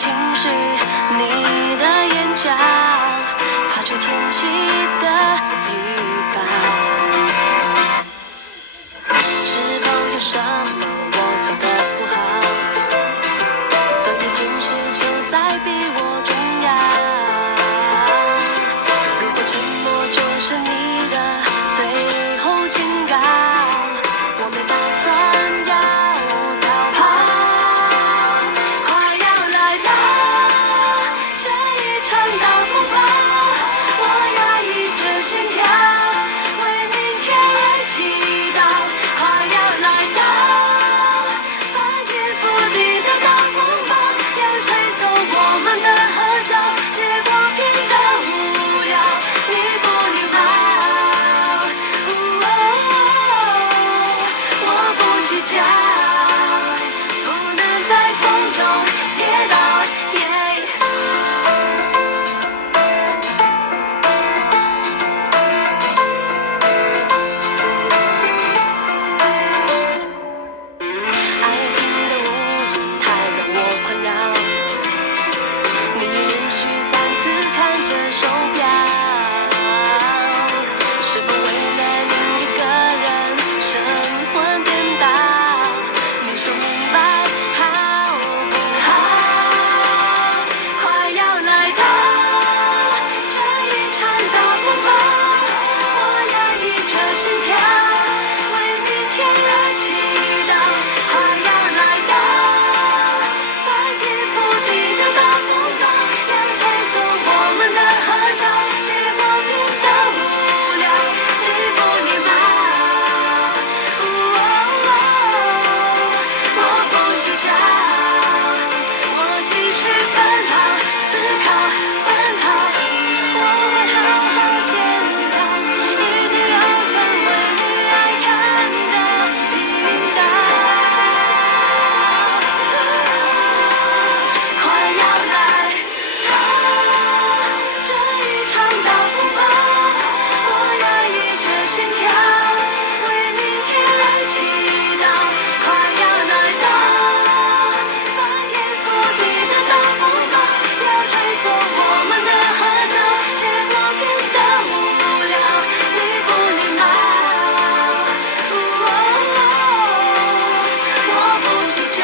情绪，你的眼角发出天气的预报。是否有什么我做得不好？所以平时球赛比我重要。如果沉默就是你的最后警告，我没打算要逃跑。快要来到这一场大风暴，我压抑着心跳，为明天而祈祷。快要来到翻天覆地的大风暴，要吹走我们的合照，结果变得无聊，你不礼貌。我不计较，不能在风中跌倒。爱情的无言太让我困扰，你连续3次看着手表，是否为了另一个人神魂颠倒？你说明白好不好？快要来到这一场大风暴，我压抑着心跳，为明天而祈祷。快要来到翻天覆地的大风暴，要吹走我们的合照，结果变得无聊，你不礼貌。我不计较，我继续奔跑，思考，奔跑，我会好好检讨，一定要成为你爱看的频道。快要来到这一场大风暴，我压抑着心跳，为明天而祈祷。快要来到翻天覆地的大风暴，要吹走我们的合照，结果变得无聊，你不礼貌。我不计较。